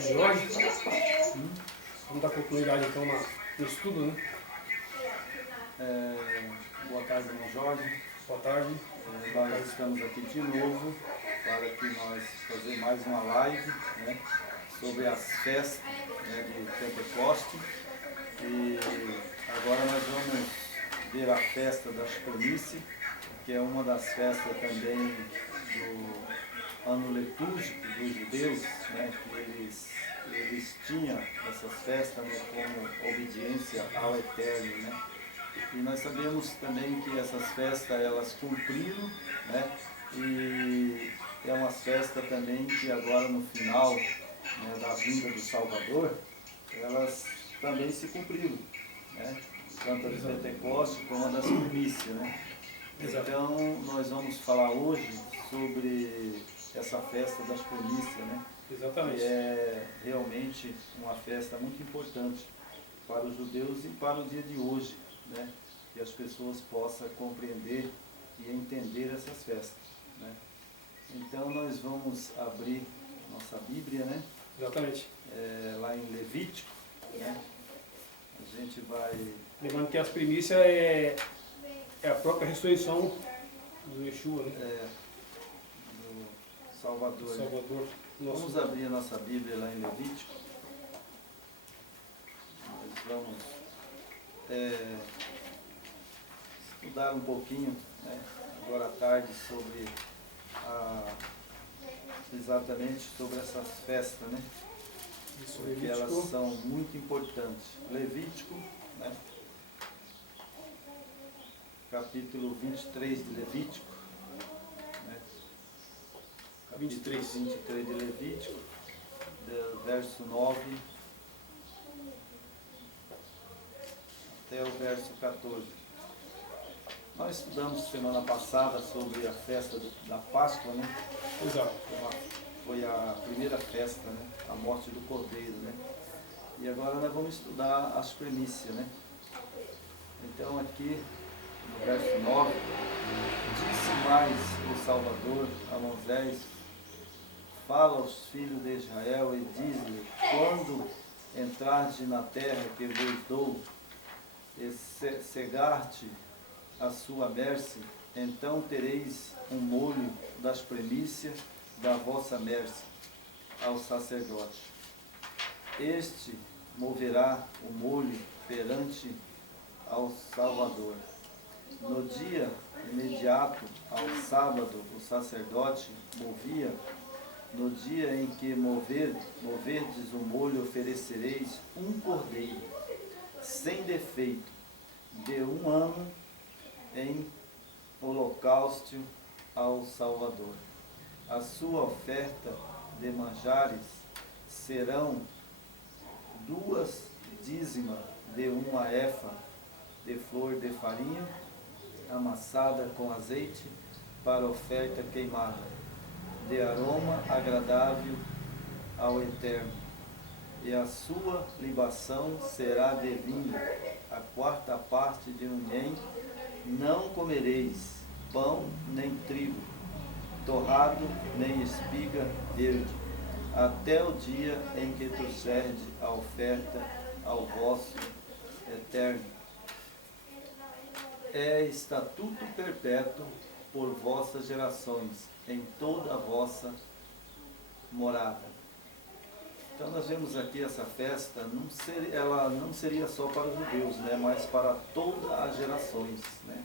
Jorge. Vamos dar continuidade então no estudo, né? Boa tarde, irmão Jorge. Boa tarde. Nós estamos aqui de novo para que nós fazer mais uma live, né, sobre as festas, né, de Pentecoste. E agora nós vamos ver a festa das primícias, que é uma das festas também do ano litúrgico dos judeus, né, que eles tinham essas festas, né, como obediência ao Eterno, né? E nós sabemos também que essas festas elas cumpriram, né? E é uma festa também que agora no final, né, da vinda do Salvador, elas também se cumpriram, né? Tanto a de Pentecostes como a das primícias, né? Então nós vamos falar hoje sobre essa festa das primícias, né? Exatamente. Que é realmente uma festa muito importante para os judeus e para o dia de hoje, né? Que as pessoas possam compreender e entender essas festas, né? Então nós vamos abrir nossa Bíblia, né? Exatamente. Lá em Levítico, né? A gente vai... Lembrando que as primícias é a própria ressurreição do Yeshua, né? Do Salvador. Salvador. Vamos abrir a nossa Bíblia lá em Levítico. Nós vamos estudar um pouquinho, né, agora à tarde sobre exatamente sobre essas festas, né? Isso, Porque Levítico. elas são muito importantes. Levítico, né? Capítulo 23 de Levítico, né? Capítulo 23 de Levítico, do verso 9 até o verso 14. Nós estudamos semana passada sobre a festa da Páscoa, né? Exato. Foi a primeira festa, né? A morte do Cordeiro, né? E agora nós vamos estudar as primícias, né? Então aqui, no verso 9, disse mais o Salvador a Moisés: fala aos filhos de Israel e diz-lhe: quando entrardes na terra que vos dou, e cegar-te a sua merce, então tereis um molho das primícias da vossa merce ao sacerdote. Este moverá o molho perante ao Salvador. No dia imediato ao sábado, o sacerdote movia. No dia em que moverdes o molho, oferecereis um cordeiro sem defeito, de 1 ano, em holocausto ao Salvador. A sua oferta de manjares serão 2 dízimas de 1 efa de flor de farinha, amassada com azeite, para oferta queimada, de aroma agradável ao Eterno. E a sua libação será de vinho, a 4ª parte de unhém. Não comereis pão nem trigo, torrado nem espiga verde, até o dia em que trouxerdes a oferta ao vosso Eterno. É estatuto perpétuo por vossas gerações, em toda a vossa morada. Então nós vemos aqui essa festa, ela não seria só para os judeus, né, mas para todas as gerações, né?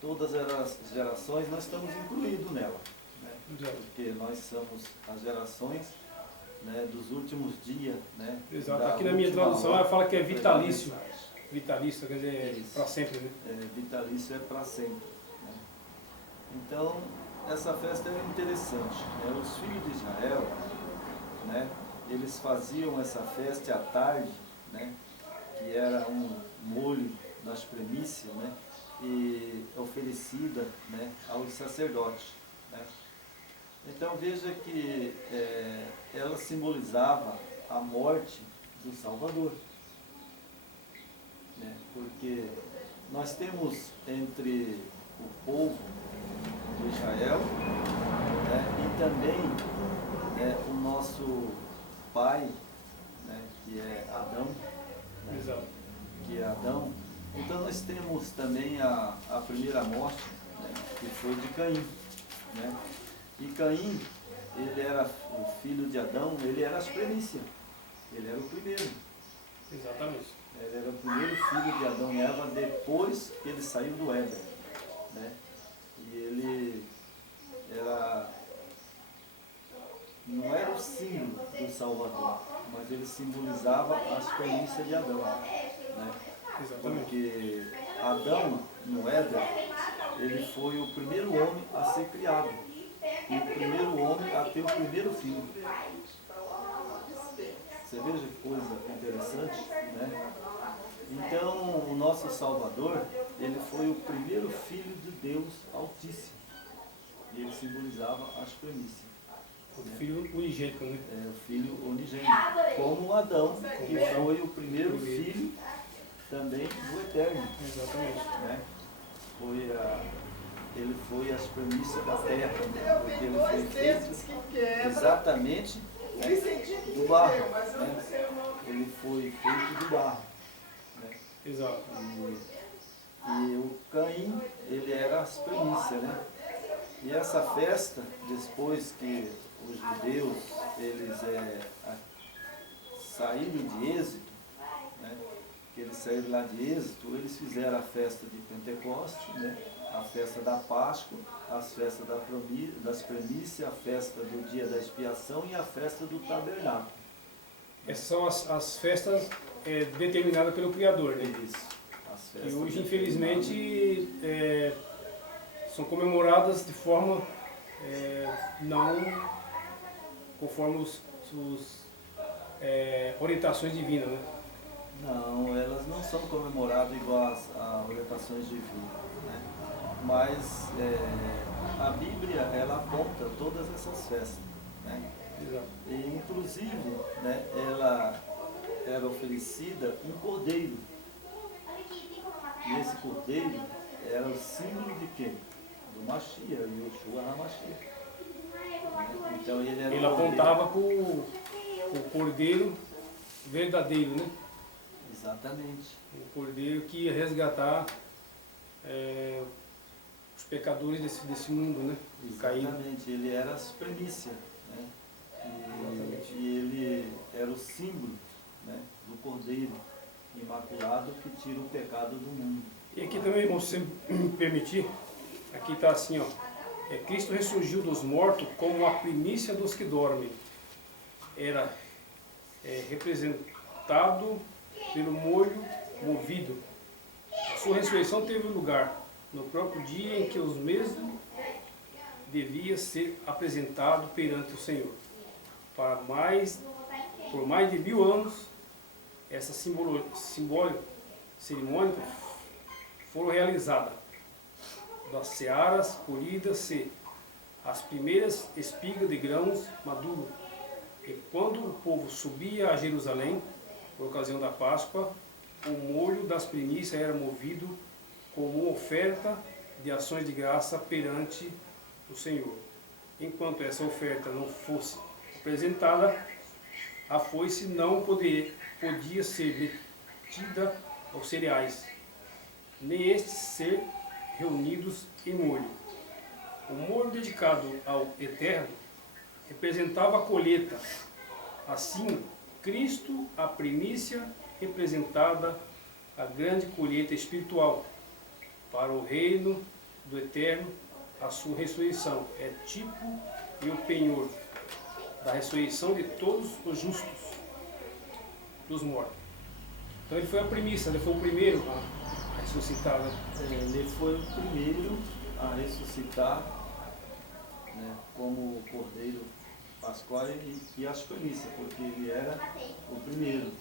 Todas as gerações nós estamos incluídos nela, né? Porque nós somos as gerações, né, dos últimos dias, né? Exato. Aqui na minha tradução ela fala que é vitalício. Vitalício, quer dizer, para sempre, né? Vitalício é para sempre, né? Então essa festa é interessante, né? Os filhos de Israel, né, eles faziam essa festa à tarde, né, que era um molho das primícias, né, e oferecida, né, aos sacerdotes, né. Então veja que ela simbolizava a morte do Salvador, né, porque nós temos entre o povo de Israel, né, e também o nosso pai, né, que é Adão, né, Exato. que é Adão. Então nós temos também a primeira morte, né, que foi de Caim, né? E Caim, ele era o filho de Adão, ele era as primícias, ele era o primeiro. Exatamente. Ele era o primeiro filho de Adão e Eva depois que ele saiu do Éden, né? E ele era, não era o símbolo do Salvador, mas ele simbolizava as primícias de Adão, né? Exatamente. Porque Adão, no Éden, ele foi o primeiro homem a ser criado e o primeiro homem a ter o primeiro filho. Você veja que coisa interessante, né? Então, o nosso Salvador, ele foi o primeiro filho de Deus Altíssimo. E ele simbolizava as primícias. O filho unigênito, né? É, o filho unigênito. Como Adão, que foi o primeiro filho também do Eterno. Exatamente. Né? Ele foi as primícias da terra, né? Porque ele foi feito exatamente, né, do barro. Né? Ele foi feito do barro. Né? Exato. E o Caim, ele era as primícias, né? E essa festa, depois que os judeus, eles saíram de Êxito, né? Que eles saíram lá de Êxito, eles fizeram a festa de Pentecostes, né? A festa da Páscoa, as festas das primícias, a festa do dia da expiação e a festa do tabernáculo. Essas são as festas determinadas pelo Criador, né? Isso. As festas E hoje, determinadas. infelizmente, são comemoradas de forma não conforme os orientações divinas, né? Não, elas não são comemoradas igual às orientações divinas, né? Mas a Bíblia, ela aponta todas essas festas, né? Exato. E, inclusive, né, ela era oferecida um cordeiro. E esse cordeiro era o símbolo de quê? Do Mashiach, Yoshua HaMashiach. Então ele era Ele o cordeiro. apontava para o cordeiro verdadeiro, né? Exatamente. O cordeiro que ia resgatar os pecadores desse mundo, né? Caído. Exatamente, ele era as primícias, né? E ele era o símbolo, né, do Cordeiro Imaculado que tira o pecado do mundo. E aqui também, irmão, se você me permitir, aqui está assim, ó. Cristo ressurgiu dos mortos como a primícia dos que dormem. Era representado pelo molho movido. A sua ressurreição teve lugar no próprio dia em que os mesmos devia ser apresentado perante o Senhor. Por mais de 1000 anos, essa cerimônia foram realizadas. Das searas colhidas as primeiras espigas de grãos maduros. E quando o povo subia a Jerusalém, por ocasião da Páscoa, o molho das primícias era movido como uma oferta de ações de graça perante o Senhor. Enquanto essa oferta não fosse apresentada, a foice não podia ser metida aos cereais, nem estes ser reunidos em molho. O molho dedicado ao Eterno representava a colheita. Assim, Cristo, a primícia, representada a grande colheita espiritual. Para o reino do Eterno, a sua ressurreição é tipo e o penhor da ressurreição de todos os justos dos mortos. Então ele foi a primícia, ele foi o primeiro a ressuscitar, né? Ele foi o primeiro a ressuscitar, né, como o Cordeiro Pascual e as primícias, porque ele era o primeiro,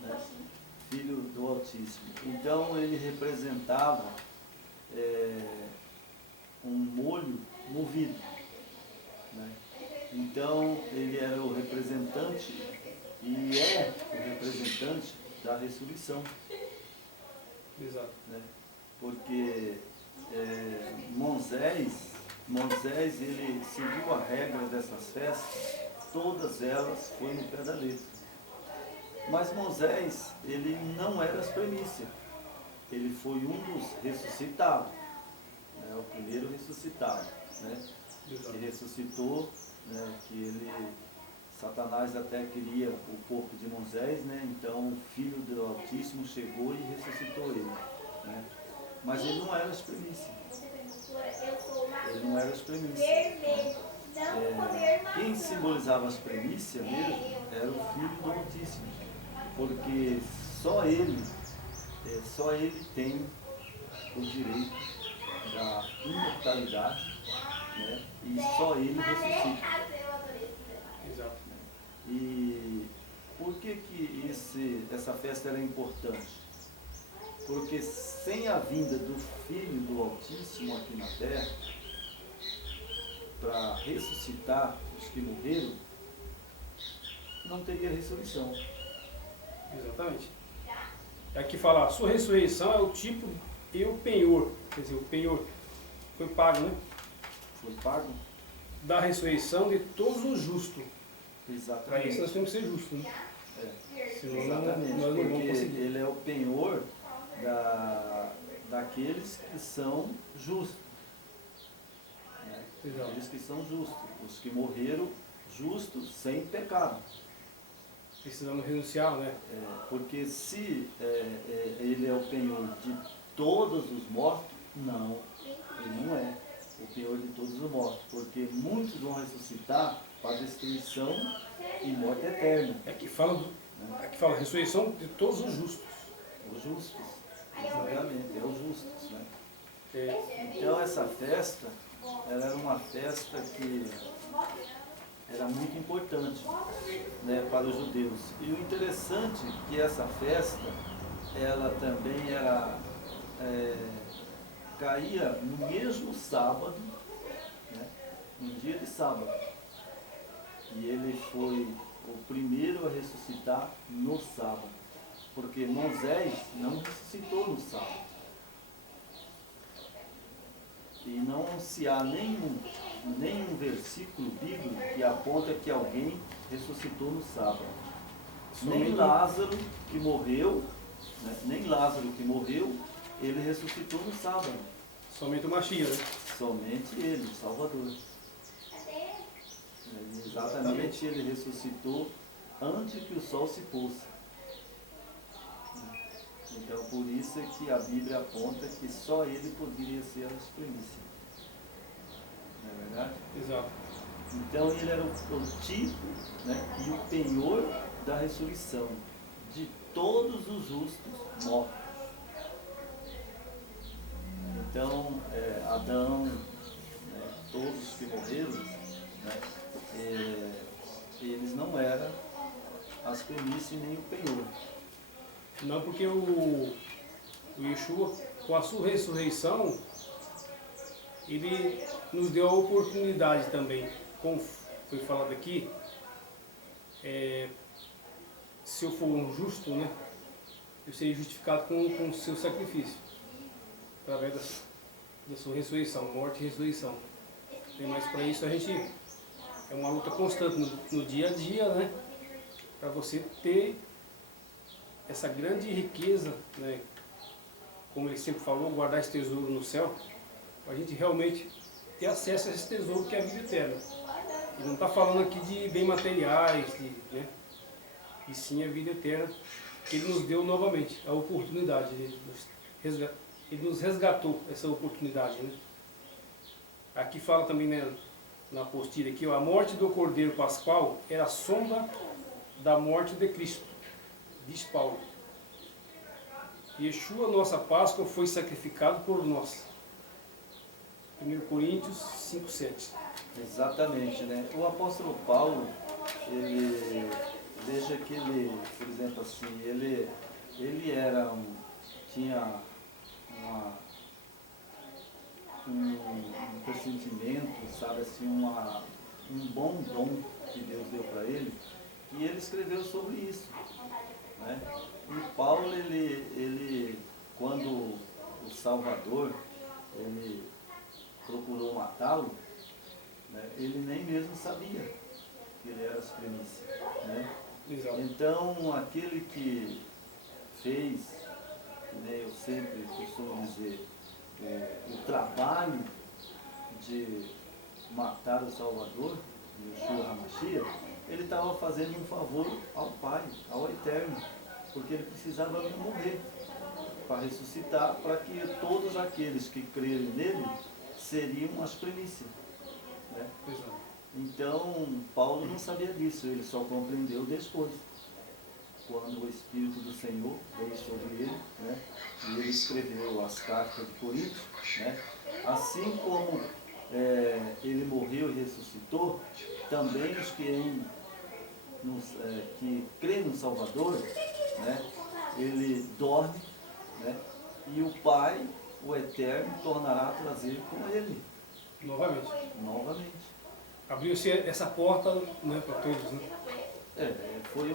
né, filho do Altíssimo. Então ele representava um molho movido, né? Então ele era o representante e é o representante da ressurreição. Exato. Né? Porque Moisés ele seguiu a regra dessas festas todas elas foi no pé da letra. Mas Moisés, ele não era as primícias. Ele foi um dos ressuscitados, né? O primeiro ressuscitado, né? Que ressuscitou, né? Satanás até queria o corpo de Moisés, né? Então o Filho do Altíssimo chegou e ressuscitou ele, né? Mas ele não era as primícias. Ele não era as primícias, né? Quem simbolizava as primícias mesmo era o Filho do Altíssimo, porque só ele tem o direito da imortalidade, né? E só ele ressuscita. Exato. E por que essa festa era importante? Porque sem a vinda do Filho do Altíssimo aqui na Terra, para ressuscitar os que morreram, não teria ressurreição. Exatamente. Aqui fala, a sua ressurreição é o tipo e o penhor. Quer dizer, o penhor foi pago, né? Foi pago? Da ressurreição de todos os justos. Exatamente. Para isso nós temos que ser justos, né? Senão Exatamente, nós não vamos porque conseguir. ele é o penhor daqueles que são justos. Né? Aqueles que são justos, os que morreram justos sem pecado. Precisamos renunciar, né? Porque se ele é o penhor de todos os mortos, não, ele não é o penhor de todos os mortos, porque muitos vão ressuscitar para destruição e morte eterna. Aqui fala ressurreição de todos os justos. Os justos, exatamente, os justos, né? É, Então essa festa, ela era uma festa que era muito importante, né, para os judeus. E o interessante é que essa festa, ela também caía no mesmo sábado, né, no dia de sábado. E ele foi o primeiro a ressuscitar no sábado, porque Moisés não ressuscitou no sábado. E não se há nenhum versículo bíblico que aponta que alguém ressuscitou no sábado. Nem Lázaro que morreu, né? Nem Lázaro que morreu, ele ressuscitou no sábado. somente o Mashiach, né? Somente ele, o Salvador. Exatamente, ele ressuscitou antes que o sol se fosse. Então, por isso é que a Bíblia aponta que só ele poderia ser as primícias. Não é verdade? Exato. Então, ele era o tipo, né, e o penhor da ressurreição de todos os justos mortos. Então, Adão, né, todos que morreram, né, eles não eram as primícias nem o penhor. Não, porque o Yeshua, com a sua ressurreição, ele nos deu a oportunidade também, como foi falado aqui, se eu for um justo, né, eu serei justificado com o seu sacrifício, através da sua ressurreição, morte e ressurreição. Mas para isso a gente é uma luta constante no dia a dia, né, para você ter essa grande riqueza, né, como ele sempre falou, guardar esse tesouro no céu, para a gente realmente ter acesso a esse tesouro que é a vida eterna. Ele não está falando aqui de bem materiais, né, e sim a vida eterna, que ele nos deu novamente, a oportunidade, ele nos resgatou essa oportunidade. Né. Aqui fala também, né, na apostila aqui, a morte do Cordeiro Pascual era a sombra da morte de Cristo. Diz Paulo, Yeshua, nossa Páscoa, foi sacrificado por nós. 1 Coríntios 5:7. Exatamente, né? O apóstolo Paulo, veja que ele, por exemplo assim, ele tinha um pressentimento, sabe assim, um bom dom que Deus deu para ele, e ele escreveu sobre isso. Né? E Paulo, ele, quando o Salvador, ele procurou matá-lo, né, ele nem mesmo sabia que ele era as primícias, né? Exato. Então, aquele que fez, né, eu sempre costumo dizer, o trabalho de matar o Salvador, Yeshua HaMashiach, ele estava fazendo um favor ao Pai, ao Eterno, porque ele precisava morrer para ressuscitar, para que todos aqueles que crerem nele seriam as primícias, né? Exato. Então, Paulo não sabia disso, ele só compreendeu depois, quando o Espírito do Senhor veio sobre ele, né? E ele escreveu as cartas de Coríntios, né? Assim como ele morreu e ressuscitou, também os que creem no Salvador, né? Ele dorme, né? E o Pai, o Eterno, tornará a trazer com ele Novamente. novamente. Abriu-se essa porta, né, para todos, né? Foi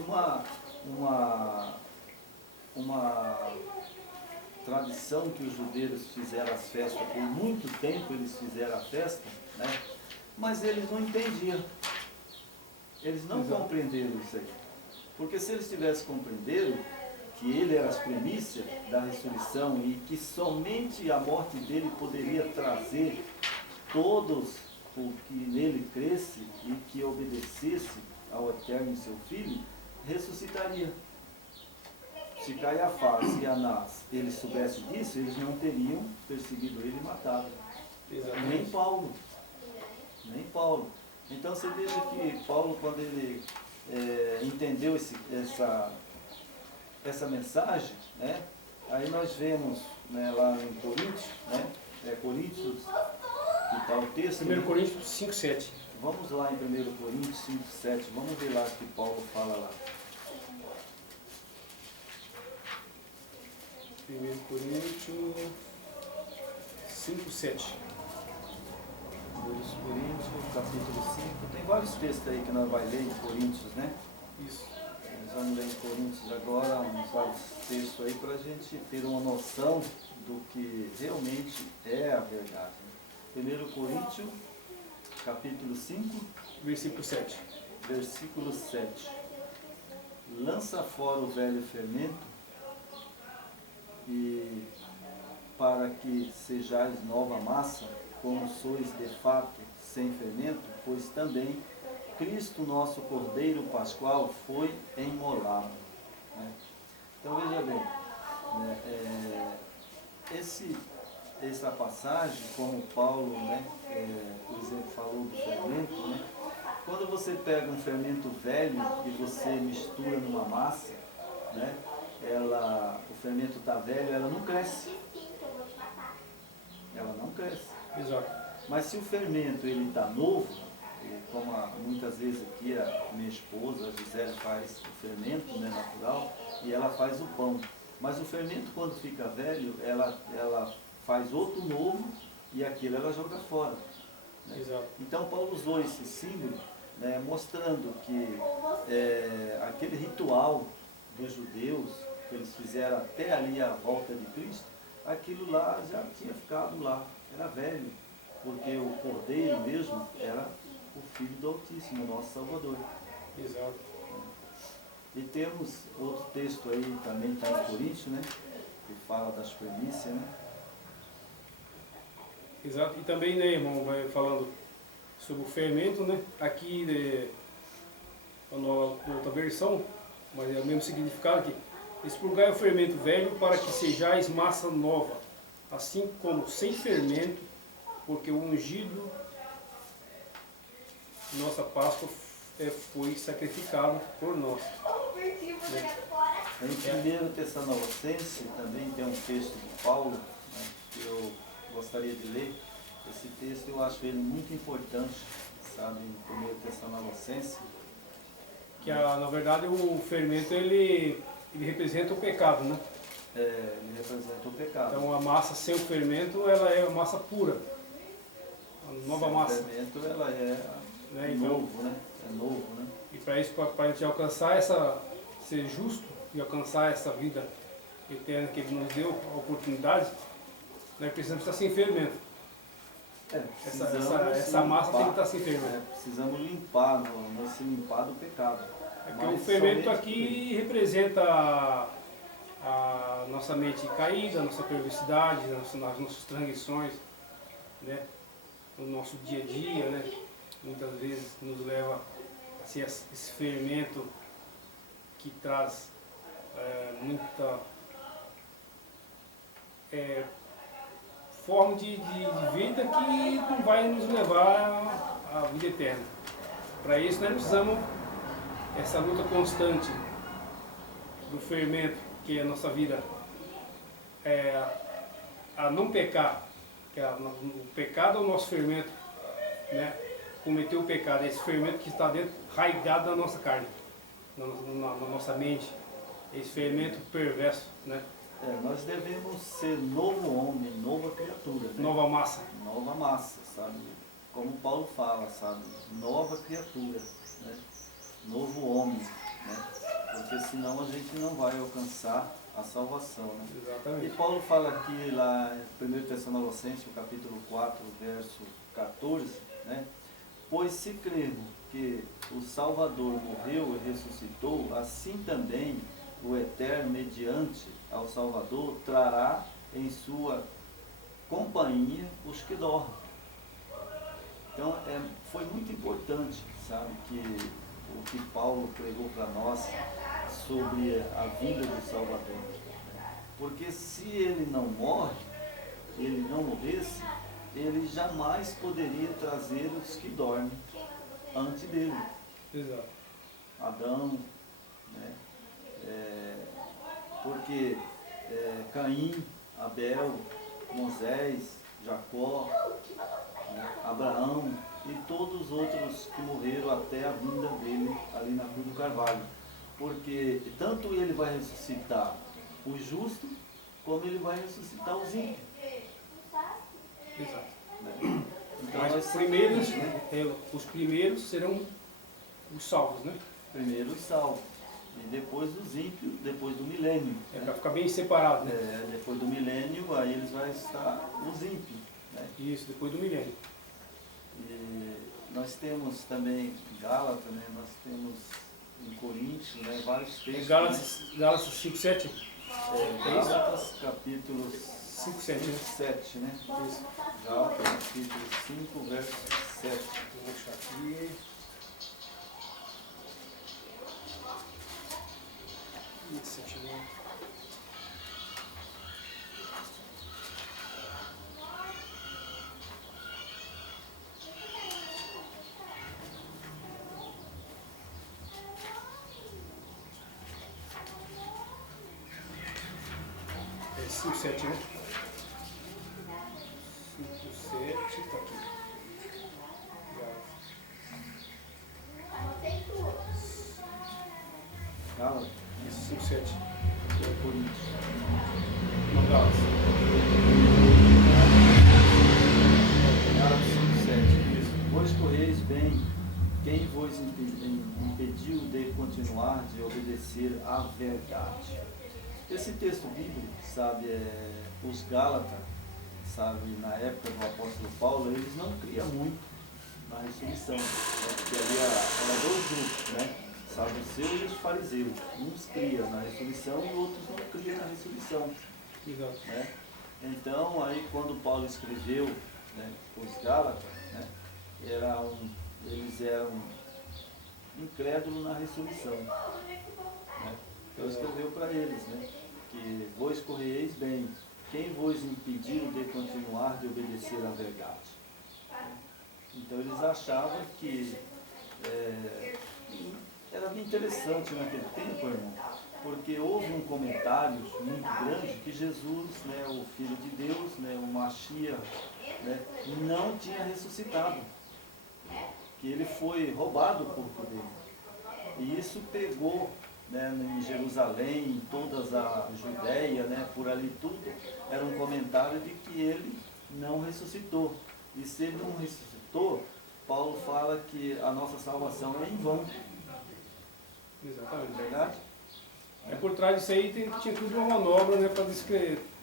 uma tradição que os judeus fizeram as festas, por muito tempo eles fizeram a festa, né? Mas eles não entendiam, eles não compreenderam isso aí. Porque se eles tivessem compreendido que ele era as primícias da ressurreição e que somente a morte dele poderia trazer todos o que nele cresce e que obedecesse ao Eterno e seu Filho, ressuscitaria. Se Caiafás e Anás eles soubessem disso, eles não teriam perseguido ele e matado. Exatamente. Nem Paulo. Nem Paulo. Então você veja que Paulo, quando ele entendeu essa mensagem, né? Aí nós vemos, né, lá em Coríntios, né? Coríntios, que está o texto. 1 Coríntios 5:7. Vamos lá em 1 Coríntios 5:7, vamos ver lá o que Paulo fala lá. 1 Coríntios 5:7. 1 Coríntios, capítulo 5, tem vários textos aí que nós vamos ler em Coríntios, né? Isso. Nós vamos ler em Coríntios agora, vários textos aí para a gente ter uma noção do que realmente é a verdade. 1 Coríntios, capítulo 5, Versículo 7. versículo 7. Lança fora o velho fermento, e para que sejais nova massa, como sois de fato sem fermento, pois também Cristo, nosso Cordeiro Pascual, foi imolado. Né? Então veja bem, né, essa passagem, como Paulo, né, por exemplo, falou do fermento, né, quando você pega um fermento velho e você mistura numa massa, né, o fermento está velho, ela não cresce. Ela não cresce. Exato. Mas se o fermento está novo, como muitas vezes aqui a minha esposa, a Gisele, faz o fermento, né, natural, e ela faz o pão. Mas o fermento, quando fica velho, ela faz outro novo e aquilo ela joga fora. Né? Exato. Então Paulo usou esse símbolo, né, mostrando que aquele ritual dos judeus, que eles fizeram até ali a volta de Cristo, aquilo lá já tinha ficado lá, era velho, porque o Cordeiro mesmo era o Filho do Altíssimo, nosso Salvador. Exato. E temos outro texto aí, também está em Coríntios, né, que fala das primícias, né? Exato. E também, né, irmão, vai falando sobre o fermento, né? Aqui, na outra versão, mas é o mesmo significado aqui. Expurgai o fermento velho para que sejais massa nova, assim como sem fermento, porque o ungido, nossa Páscoa, foi sacrificado por nós. Em 1 Tessalonicenses também tem um texto de Paulo, né, que eu gostaria de ler. Esse texto eu acho ele muito importante, sabe, em 1 Tessalonicenses. Que na verdade o fermento ele representa o pecado, né? Ele representa o pecado. Então a massa sem o fermento, ela é uma massa pura, uma nova sem massa. O fermento ela Né? Então, novo, né? É novo, né? e para isso, para a gente alcançar ser justo e alcançar essa vida eterna que Ele nos deu, a oportunidade, nós precisamos estar sem fermento. Essa massa tem que estar sem fermento. Precisamos limpar, nós se limpar do pecado. Porque o fermento aqui representa a nossa mente caída, a nossa perversidade, as nossas transgressões, né? O nosso dia a dia, né? Muitas vezes nos leva a ser esse fermento que traz muita forma de vida que não vai nos levar à vida eterna. Para isso nós precisamos essa luta constante do fermento, que é a nossa vida, a não pecar, que o pecado é o nosso fermento, né? Cometer o pecado, é esse fermento que está dentro, arraigado na nossa carne, na nossa mente, esse fermento perverso, né? Nós devemos ser novo homem, nova criatura, né? Nova massa. Nova massa, sabe? Como Paulo fala, sabe? Nova criatura, né? Novo homem, né? Porque senão a gente não vai alcançar a salvação, né? Exatamente. E Paulo fala aqui lá em 1 Tessalonicenses, capítulo 4, verso 14, né? Pois se cremos que o Salvador morreu e ressuscitou, assim também o Eterno, mediante ao Salvador, trará em sua companhia os que dormem. Então, foi muito importante, sabe, que o que Paulo pregou para nós sobre a vinda do Salvador. Porque se ele não morre, ele não morresse, ele jamais poderia trazer os que dormem antes dele. Exato. Adão, né? Porque Caim, Abel, Moisés, Jacó, né? Abraão e todos os outros que morreram até a vinda dele ali na cruz do Carvalho. Porque tanto ele vai ressuscitar o justo, como ele vai ressuscitar os ímpios. Exato. Né? Então, Mas os primeiros serão os salvos, né? Primeiro os salvos, e depois os ímpios, depois do milênio. Para ficar bem separado, né? Depois do milênio, aí eles vão estar os ímpios. Né? Isso, depois do milênio. E nós temos também Gálatas, né? Nós temos em Coríntios, né? Vários textos. Gálatas 5:7? Gálatas capítulo 5:7, né? Isso. Gálatas capítulo 5, verso 7. Vou deixar aqui. Isso, é 5:7, né? 5:7, tá aqui. Gálatas, Isso, 5:7. Coríntios. Não, Gálatas. Gálatas 5:7. Vós correis bem, quem vos impediu de continuar de obedecer à verdade. Esse texto bíblico, sabe, os Gálatas, sabe, na época do apóstolo Paulo, eles não criam muito na ressurreição, né? Porque ali era dois grupos, né? Saduceus e os fariseus. Uns criam na ressurreição e outros não criam na ressurreição. Exato. Né? Então, aí quando Paulo escreveu, né, os Gálatas, né, eles eram incrédulos na ressurreição. Né? Então escreveu para eles, né, que vós correis bem, quem vos impediu de continuar de obedecer à verdade? Então eles achavam que era bem interessante naquele tempo, irmão, porque houve um comentário muito grande que Jesus, né, o Filho de Deus, né, o Machia, né, não tinha ressuscitado, que ele foi roubado o corpo dele. E isso pegou, né, em Jerusalém, em toda a Judéia, né, por ali tudo, era um comentário de que ele não ressuscitou. E se ele não ressuscitou, Paulo fala que a nossa salvação é em vão. Exatamente. Verdade? Por trás disso aí tinha tudo uma manobra, né, para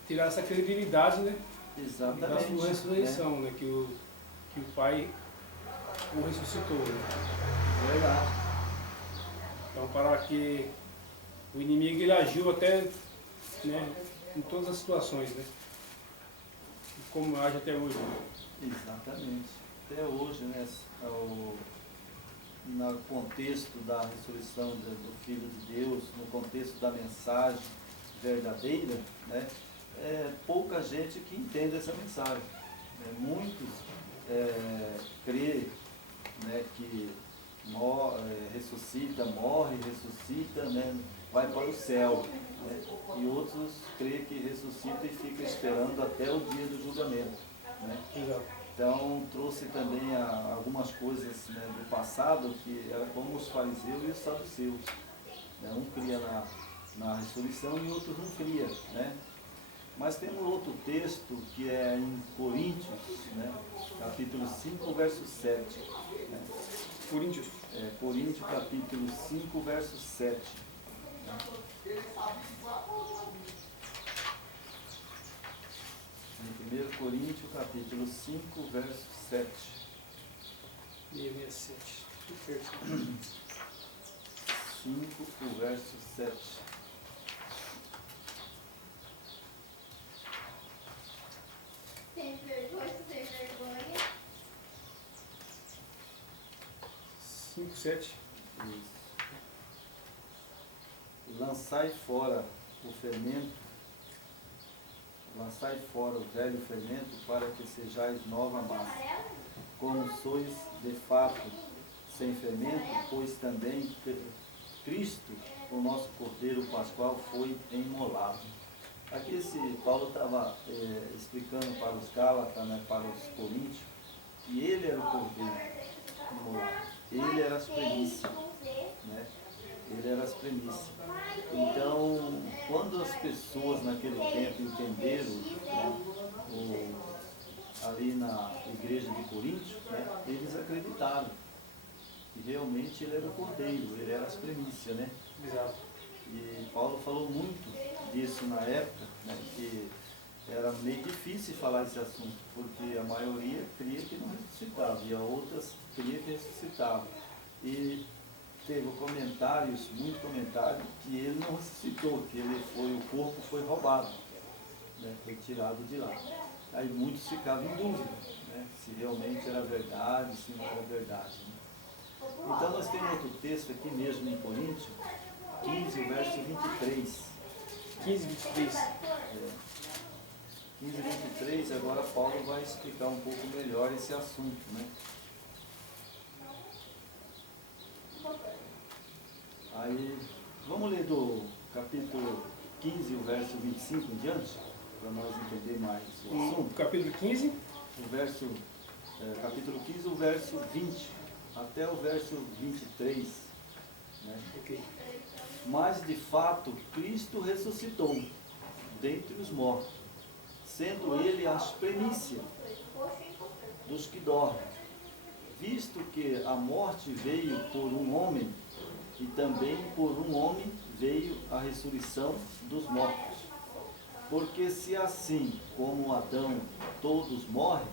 tirar essa credibilidade, né, Exatamente. da sua ressurreição, né, que que o Pai o ressuscitou. Né? Verdade. Então, para que o inimigo ele agiu até, né, em todas as situações, né? Como age até hoje. Né? Exatamente. Até hoje, né, no contexto da ressurreição do Filho de Deus, no contexto da mensagem verdadeira, né, pouca gente que entende essa mensagem. Muitos crê, né, que ressuscita, morre, ressuscita, né, vai para o céu. Né, e outros crê que ressuscita e fica esperando até o dia do julgamento. Né. Então trouxe também algumas coisas, né, do passado, que era como os fariseus e os saduceus. Né, um cria na ressurreição e outro não cria. Né. Mas tem um outro texto que é em Coríntios, né, capítulo 5, verso 7. Né. Coríntios. Coríntios, capítulo 5, verso 7. Né. Em 1 Coríntios, capítulo 5, verso 7. 667. 5, o verso 7. Sem vergonha. 5, 7. Isso. Lançai fora o fermento, lançai fora o velho fermento, para que sejais nova massa, como sois de fato sem fermento, pois também Cristo, o nosso Cordeiro Pascual, foi imolado. Aqui Paulo estava explicando para os Gálatas, né, para os Coríntios, que ele era o Cordeiro imolado, ele era as primícias, né? Ele era as primícias. Então, quando as pessoas naquele tempo entenderam, né, ali na igreja de Coríntios, né, eles acreditaram que realmente ele era o Cordeiro, ele era as primícias, né? Exato. E Paulo falou muito disso na época, né, que era meio difícil falar esse assunto, porque a maioria cria que não ressuscitava e a outras cria que ressuscitava. E teve comentários, muito comentário, que ele não ressuscitou, que o corpo foi roubado, né, foi tirado de lá. Aí muitos ficavam em dúvida, né, se realmente era verdade, se não era verdade. Né. Então nós temos outro texto aqui mesmo em Coríntios, 15, verso 23. 15, 23. 15, 23, agora Paulo vai explicar um pouco melhor esse assunto, né? Aí, vamos ler do capítulo 15, o verso 25 em diante, para nós entender mais o assunto. Capítulo 15. Capítulo 15, o verso 20, até o verso 23. Né? Ok. Mas, de fato, Cristo ressuscitou dentre os mortos, sendo ele as primícias dos que dormem, visto que a morte veio por um homem, e também por um homem veio a ressurreição dos mortos. Porque se assim como Adão todos morrem,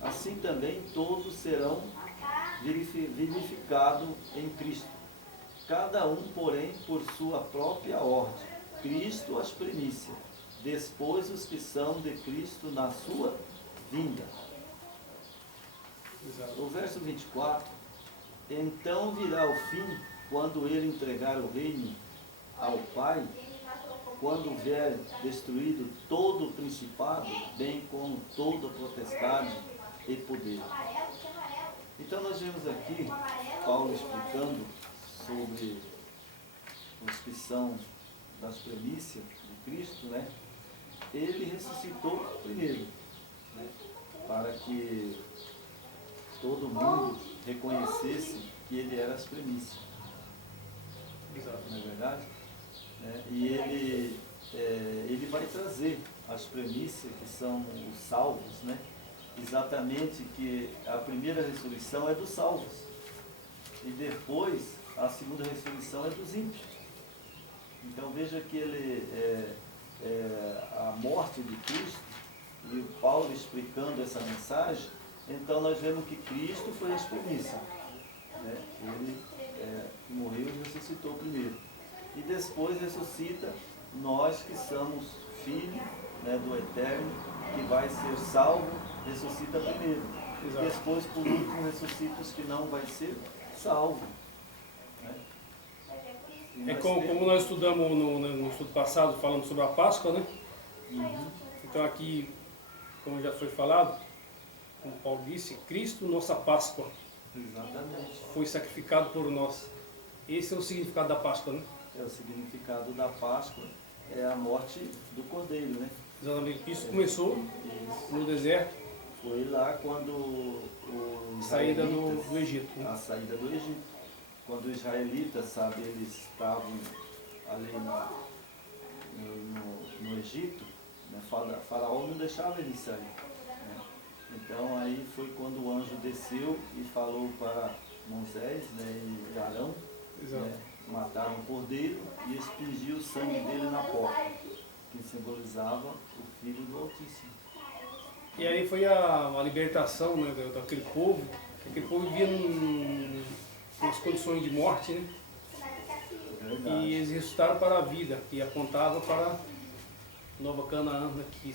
assim também todos serão vivificados em Cristo. Cada um, porém, por sua própria ordem. Cristo as primícias, depois os que são de Cristo na sua vinda. Exato. O verso 24. Então virá o fim, quando ele entregar o reino ao Pai, quando vier destruído todo o principado, bem como toda potestade e poder. Então nós vemos aqui Paulo explicando sobre os que são das primícias de Cristo, né? Ele ressuscitou primeiro, né? Para que todo mundo reconhecesse que ele era as primícias. Exato. Não é verdade? E ele vai trazer as primícias, que são os salvos, né? Exatamente, que a primeira ressurreição é dos salvos. E depois, a segunda ressurreição é dos ímpios. Então veja que a morte de Cristo, e o Paulo explicando essa mensagem, Então nós vemos que Cristo foi as primícias, né? Ele morreu e ressuscitou primeiro. E depois ressuscita nós que somos filhos, né, do Eterno, que vai ser salvo, ressuscita primeiro. Exato. Depois, por último, ressuscita os que não vai ser salvo. Né? E É nós como temos- nós estudamos no estudo passado, falando sobre a Páscoa, né? Uhum. Então aqui, como já foi falado, como Paulo disse, Cristo, nossa Páscoa, Exatamente. foi sacrificado por nós. Esse é o significado da Páscoa, né? É o significado da Páscoa, é a morte do Cordeiro, né? Exatamente. Isso começou Isso. no deserto, Foi lá quando os saída israelitas- do Egito, né? a saída do Egito. Quando os israelitas, sabe, eles estavam ali no Egito, né? Faraó não deixava eles sair. Né? Então aí foi quando o anjo desceu e falou para Moisés, né, e Arão, Exato. né, mataram um cordeiro e expingiu o sangue dele na porta, que simbolizava o Filho do Altíssimo. E aí foi a libertação, né, daquele povo. Aquele povo vivia umas condições de morte, né? Verdade. E eles ressuscitaram para a vida, que apontava para Nova Canaã, né, que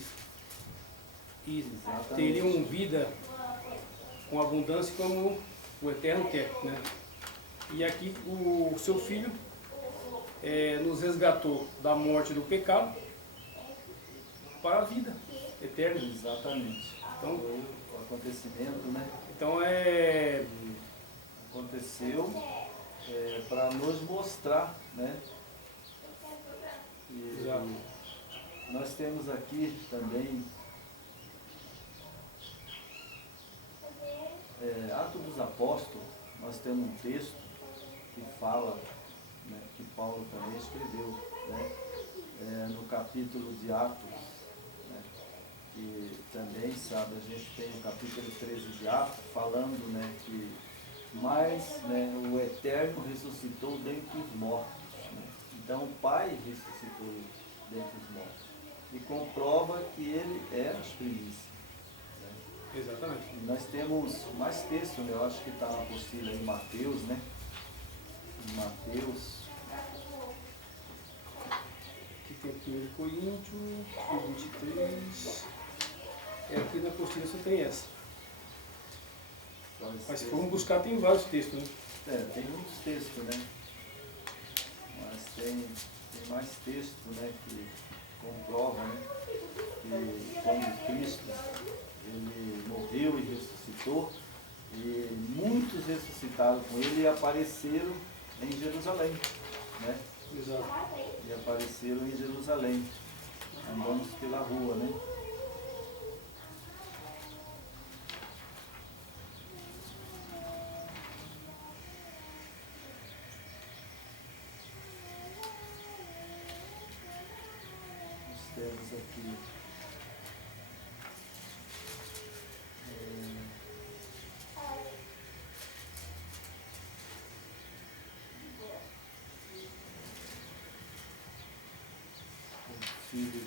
e Exatamente. teriam vida com abundância como o Eterno quer, né? E aqui o seu Filho nos resgatou da morte do pecado para a vida eterna. Exatamente. Então- Foi o acontecimento, né? Então Que aconteceu para nos mostrar, né? E Exato. nós temos aqui também Atos dos Apóstolos, nós temos um texto que fala, né, que Paulo também escreveu, né, no capítulo de Atos, né, que também, sabe, a gente tem o capítulo 13 de Atos falando, né, que mas, né, o Eterno ressuscitou dentre os mortos. Né? Então o Pai ressuscitou dentre os mortos. E comprova que ele é as primícias. Né? Exatamente. E nós temos mais texto, né? Eu acho que está na apostila em Mateus, né? Em Mateus. Aqui tem 1 Coríntios, 23. Aqui na apostila só tem essa. Mas se formos buscar, tem vários textos, né? Tem muitos textos, né? Mas tem mais texto, né? Que comprova, né? Que quando Cristo ele morreu e ressuscitou, e muitos ressuscitaram com ele e apareceram em Jerusalém, né? Exato. E apareceram em Jerusalém, andando pela rua, né? Nós temos aqui o Filho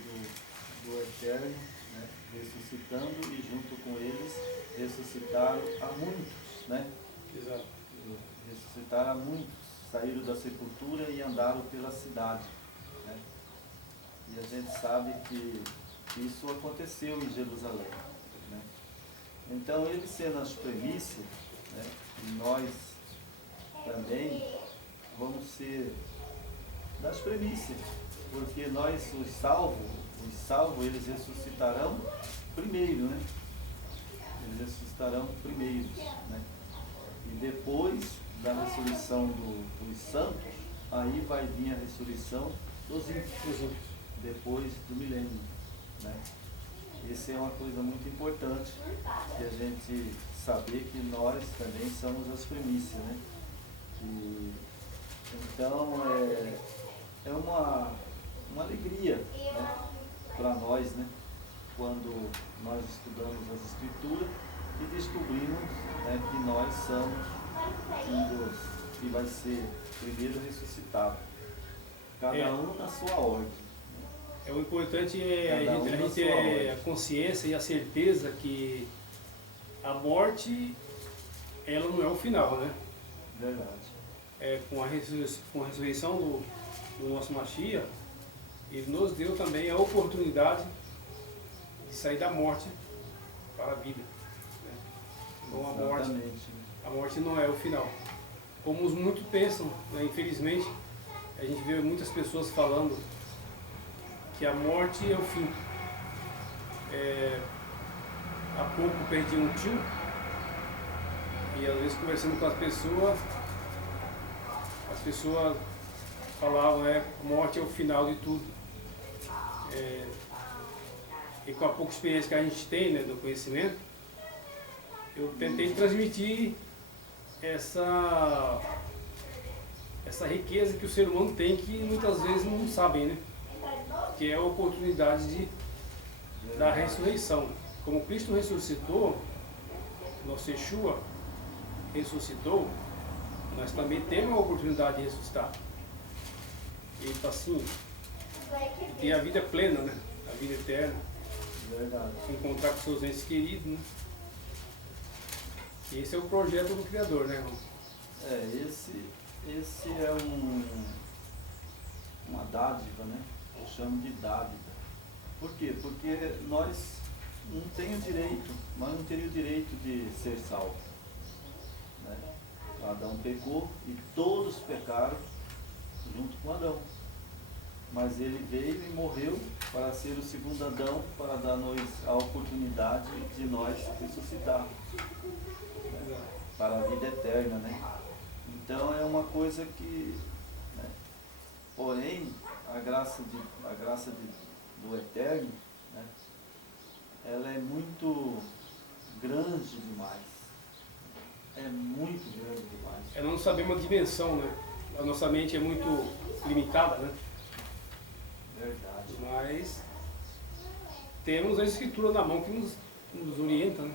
do Eterno, né, ressuscitando, e junto com eles ressuscitaram a muitos, né? Exato. Ressuscitaram a muitos, saíram da sepultura e andaram pela cidade, né? E a gente sabe que isso aconteceu em Jerusalém, né? Então, ele sendo as primícias, né, e nós também vamos ser das primícias, porque nós, os salvos, eles ressuscitarão primeiro, né? Eles ressuscitarão primeiro, né? E depois da ressurreição dos santos, aí vai vir a ressurreição dos ímpios, depois do milênio, né? Essa é uma coisa muito importante, que a gente saber que nós também somos as primícias, né? E, então, é uma alegria, né, para nós, né? Quando nós estudamos as Escrituras e descobrimos, né, que nós somos um dos que vai ser primeiro ressuscitado. Cada um na sua ordem. O importante é Cada a um gente na ter sua ordem. a consciência e a certeza que a morte, ela não é o final, né? Verdade. Com a ressurreição do nosso Mashiach, ele nos deu também a oportunidade de sair da morte para a vida. Né? Então Exatamente. a morte não é o final. Como muitos pensam, né? Infelizmente, a gente vê muitas pessoas falando que a morte é o fim. Há pouco perdi um tio e às vezes conversando com as pessoas falavam, a morte é o final de tudo. E com a pouca experiência que a gente tem, né, do conhecimento, eu tentei transmitir essa riqueza que o ser humano tem, que muitas vezes não sabem, né? Que é a oportunidade da ressurreição. Como Cristo ressuscitou, nosso Yeshua ressuscitou, nós também temos a oportunidade de ressuscitar. E assim, ter a vida plena, né? A vida eterna. Verdade. Encontrar com seus entes queridos, né? E esse é o projeto do Criador, né, irmão? Esse é uma dádiva, né? Eu chamo de dádiva. Por quê? Porque nós não teríamos o direito de ser salvos. Né? Adão pecou e todos pecaram junto com Adão. Mas ele veio e morreu para ser o segundo Adão, para dar-nos a oportunidade de nós ressuscitar, né? Para a vida eterna, né? Então é uma coisa que, né? Porém, a graça do Eterno, né? Ela é muito grande demais. É muito grande demais. Nós não sabemos a dimensão, né? A nossa mente é muito limitada, né? Verdade. Mas temos a Escritura na mão que nos orienta, né?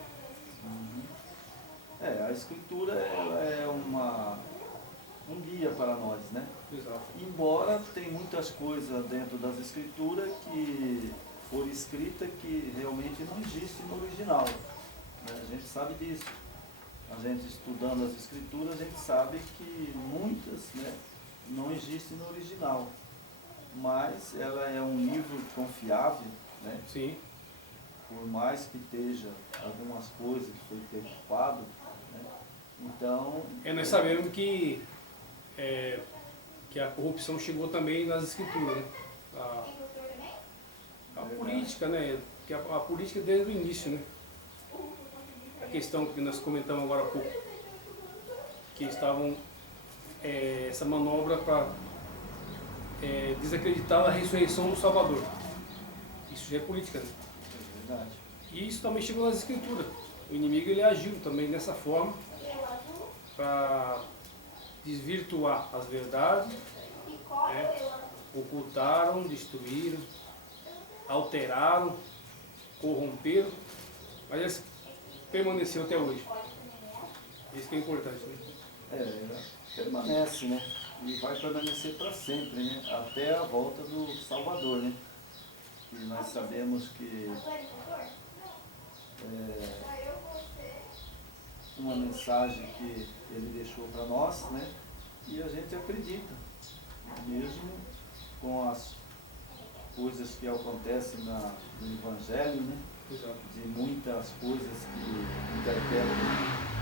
A Escritura ela é um guia para nós, né? Exato. Embora tem muitas coisas dentro das Escrituras que foram escritas que realmente não existem no original, né? A gente sabe disso. A gente estudando as Escrituras, a gente sabe que muitas, né, não existem no original. Mas ela é um livro confiável, né? Sim. Por mais que esteja algumas coisas que foi preocupado, né? Então... Nós sabemos que a corrupção chegou também nas Escrituras, né? A política, né? Que a política desde o início, né? A questão que nós comentamos agora há pouco, que estavam essa manobra para desacreditar a ressurreição do Salvador. Isso já é política, né? É verdade. E isso também chegou nas Escrituras. O inimigo ele agiu também dessa forma para desvirtuar as verdades, né? Ocultaram, destruíram, alteraram, corromperam, mas eles permaneceu até hoje. Isso que é importante, né? Permanece, né? E vai permanecer para sempre, né? Até a volta do Salvador, né? E nós sabemos que uma mensagem que ele deixou para nós, né? E a gente acredita, mesmo com as coisas que acontecem no Evangelho, né? Exato. De muitas coisas que interpretam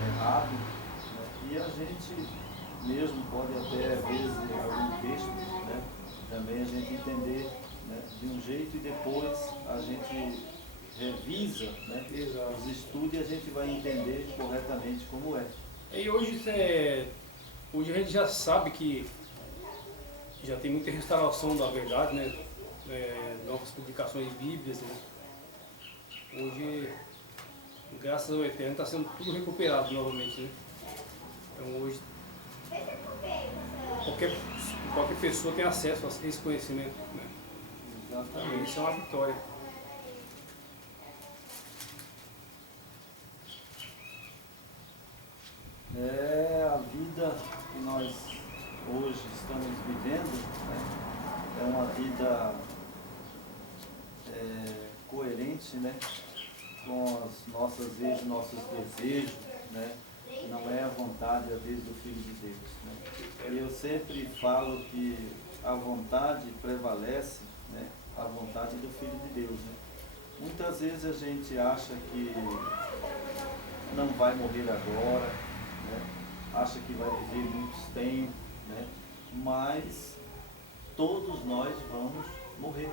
errado, né? E a gente mesmo pode até, às vezes, algum texto, né? Também a gente entender, né, de um jeito e depois a gente revisa, né? Exato. Os estudos e a gente vai entender corretamente como é. E hoje a gente já sabe que já tem muita restauração da verdade, né? Novas publicações bíblicas, né? Hoje, graças ao Eterno, está sendo tudo recuperado novamente, né? Então hoje qualquer pessoa tem acesso a esse conhecimento, né? Exatamente. Isso é uma vitória. A vida que nós hoje estamos vivendo, né, é uma vida coerente, né, com as nossas vezes, nossos desejos, né? Não é a vontade, às vezes, do Filho de Deus, né? E eu sempre falo que a vontade prevalece, né? A vontade do Filho de Deus, né? Muitas vezes a gente acha que não vai morrer agora, né? Acha que vai viver muitos tempos, né? Mas todos nós vamos morrer.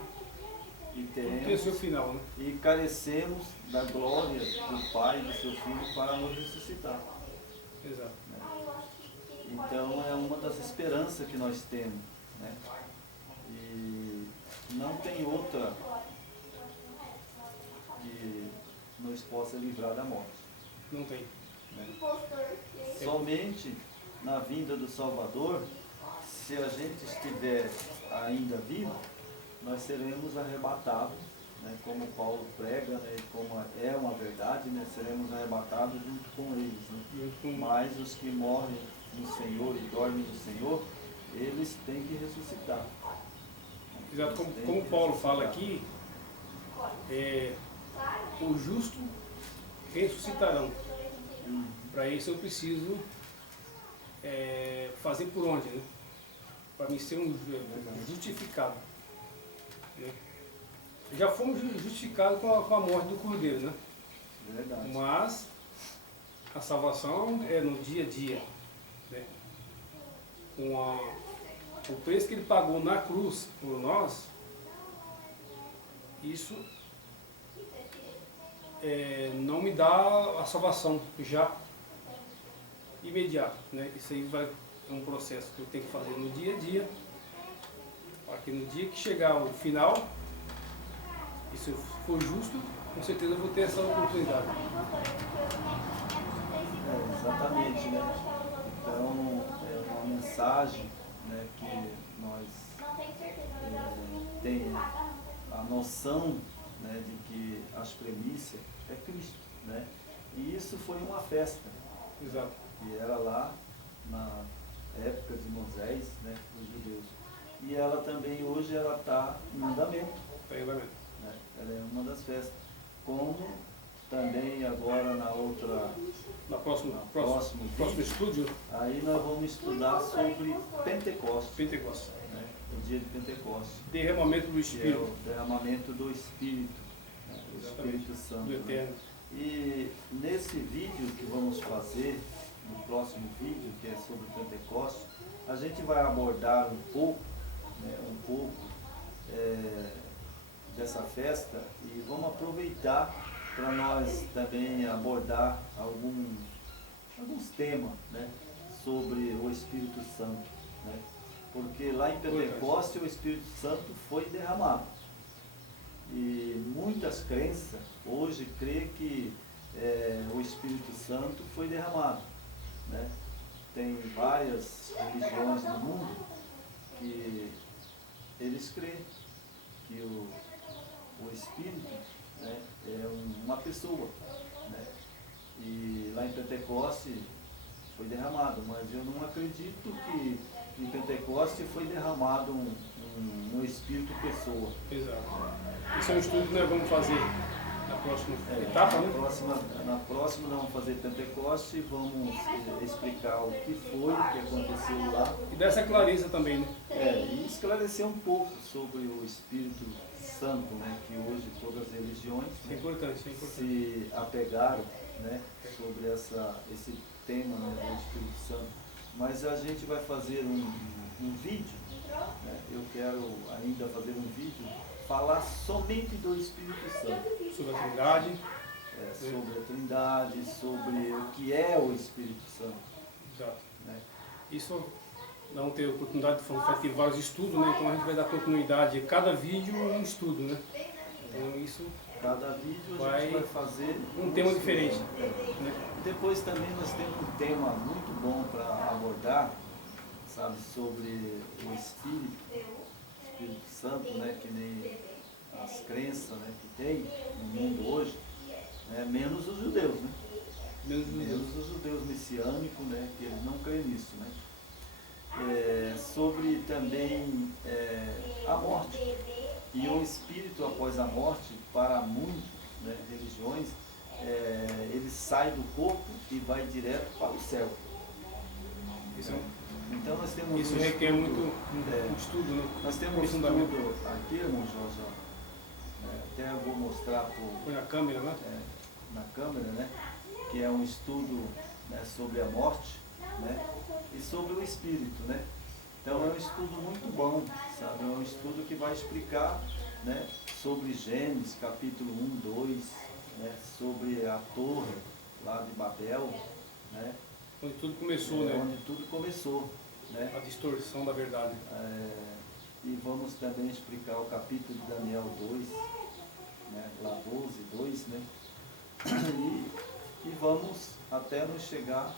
E Tem o seu final, né? e carecemos da glória do Pai e do seu Filho para nos ressuscitar. Exato. Então é uma das esperanças que nós temos, né? E não tem outra que nos possa livrar da morte, Não tem. né? Somente na vinda do Salvador, se a gente estiver ainda vivo, nós seremos arrebatados, né? Como Paulo prega, né? Como é uma verdade, né? Seremos arrebatados junto com eles, né? Mas os que morrem no Senhor e dormem no Senhor, eles têm que ressuscitar. Exato, como Paulo fala aqui, o justo ressuscitarão. Para isso eu preciso fazer por onde, né? Para mim ser um justificado, né? Já fomos justificados com a morte do Cordeiro, né? Verdade. Mas a salvação é no dia a dia, né? Com o preço que ele pagou na cruz por nós, isso não me dá a salvação já imediata, né? Isso aí é um processo que eu tenho que fazer no dia a dia, para que no dia que chegar o final, e se eu for justo, com certeza eu vou ter essa oportunidade. Exatamente, né? Então, é uma mensagem, né, que nós temos a noção, né, de que as premissas é Cristo, né? E isso foi uma festa. Exato. Que era lá na época de Moisés, né, dos judeus. E ela também hoje ela está em andamento. Está em andamento. Né? Ela é uma das festas. Como também agora na outra, próximo estúdio, aí nós vamos estudar sobre Pentecostes. Né? O dia de Pentecostes. Derramamento do Que é Espírito. o derramamento do Espírito, né? O Espírito Santo. Do Eterno. Né? E nesse vídeo que vamos fazer, no próximo vídeo, que é sobre Pentecostes, a gente vai abordar um pouco, né, dessa festa e vamos aproveitar para nós também abordar alguns temas, né, sobre o Espírito Santo, né? Porque lá em Pentecostes o Espírito Santo foi derramado. E muitas crenças hoje creem que o Espírito Santo foi derramado, né? Tem várias religiões no mundo que eles creem que o Espírito, né, é uma pessoa, né? E lá em Pentecostes foi derramado, mas eu não acredito que em Pentecostes foi derramado um Espírito pessoa. Exato. Esse é um estudo que nós vamos fazer na próxima etapa, né? Na próxima nós vamos fazer Pentecostes e vamos explicar o que foi, o que aconteceu lá. E dar essa clareza também, né? E esclarecer um pouco sobre o Espírito Santo, né? Que hoje todas as religiões, É importante, é importante. se apegaram, né? Sobre esse tema, né? Do Espírito Santo. Mas a gente vai fazer um vídeo, né? Eu quero ainda fazer um vídeo falar somente do Espírito Santo. Sobre a Trindade. Sobre a Trindade, sobre o que é o Espírito Santo. Exato. Né? Isso não ter oportunidade de ter vários estudos, né? Então a gente vai dar continuidade a cada vídeo um estudo, né? Então isso. Cada vídeo a gente vai fazer um tema diferente. Né? Depois também nós temos um tema muito bom para abordar, sabe, sobre o Espírito Santo, né, que nem as crenças, né, que tem no mundo hoje, né, menos os judeus, né? Menos os judeus messiânicos, né, que eles não creem nisso, né? Sobre também a morte e o espírito após a morte, para muitos, né, religiões, ele sai do corpo e vai direto para o céu. Isso, Então nós temos isso um requer estudo, muito estudo, né? nós temos um Aprofundamento. estudo aqui, irmão Jorge, até eu vou mostrar Põe na câmera, né? na câmera, né, que é um estudo, né, sobre a morte, né, e sobre o espírito, né. Então é um estudo muito bom, sabe? É um estudo que vai explicar, né, sobre Gênesis, capítulo 1, 2, né, sobre a torre lá de Babel, né, Onde tudo começou, né? onde tudo começou, né. A distorção da verdade. E vamos também explicar o capítulo de Daniel 2, né, lá 12, 2, né, e vamos até nos chegar,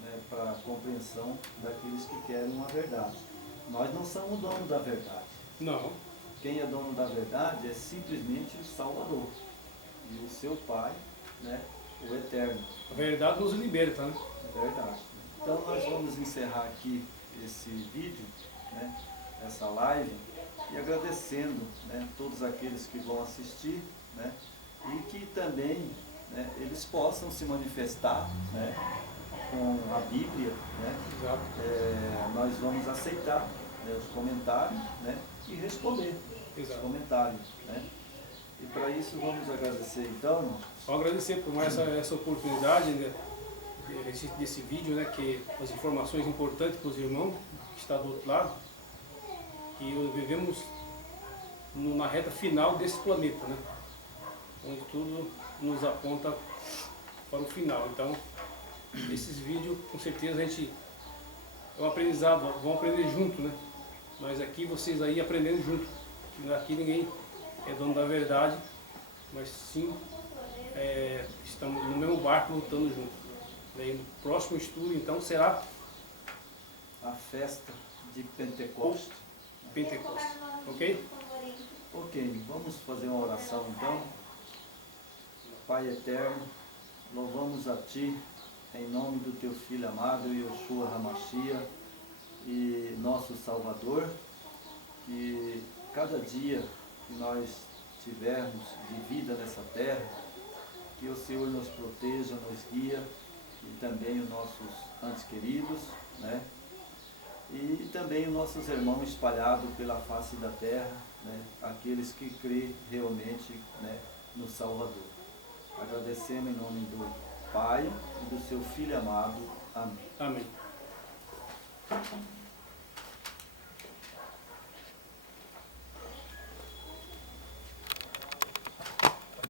né, para a compreensão daqueles que querem uma verdade. Nós não somos dono da verdade. Não. Quem é dono da verdade é simplesmente o Salvador e o seu Pai, né, o Eterno. A verdade nos liberta, né? É verdade. Então nós vamos encerrar aqui esse vídeo, né, essa live, e agradecendo, né, todos aqueles que vão assistir, né, e que também, né, eles possam se manifestar, né, com a Bíblia, né. Exato. Nós vamos aceitar, né, os comentários, né, e responder os Exato. comentários, né. E para isso vamos agradecer então, irmão. Só agradecer por mais essa oportunidade, né, desse vídeo, né, que as informações importantes para os irmãos que estão do outro lado, que vivemos na reta final desse planeta, né, onde tudo nos aponta para o final. Então, esses vídeos, com certeza a gente é um aprendizado, vão aprender junto, né? Nós aqui, vocês aí aprendendo junto. Aqui ninguém é dono da verdade, mas sim estamos no mesmo barco lutando junto. E no próximo estudo, então, será A festa de Pentecostes. Pentecostes, ok? Ok, vamos fazer uma oração então. Pai eterno, louvamos a Ti em nome do Teu Filho amado, Yoshua HaMashiach, e nosso Salvador, que cada dia que nós tivermos de vida nessa terra, que o Senhor nos proteja, nos guia, e também os nossos antes queridos, né? E também os nossos irmãos espalhados pela face da terra, né? Aqueles que crêem realmente, né, no Salvador. Agradecemos em nome do Pai e do seu Filho amado. Amém. Amém.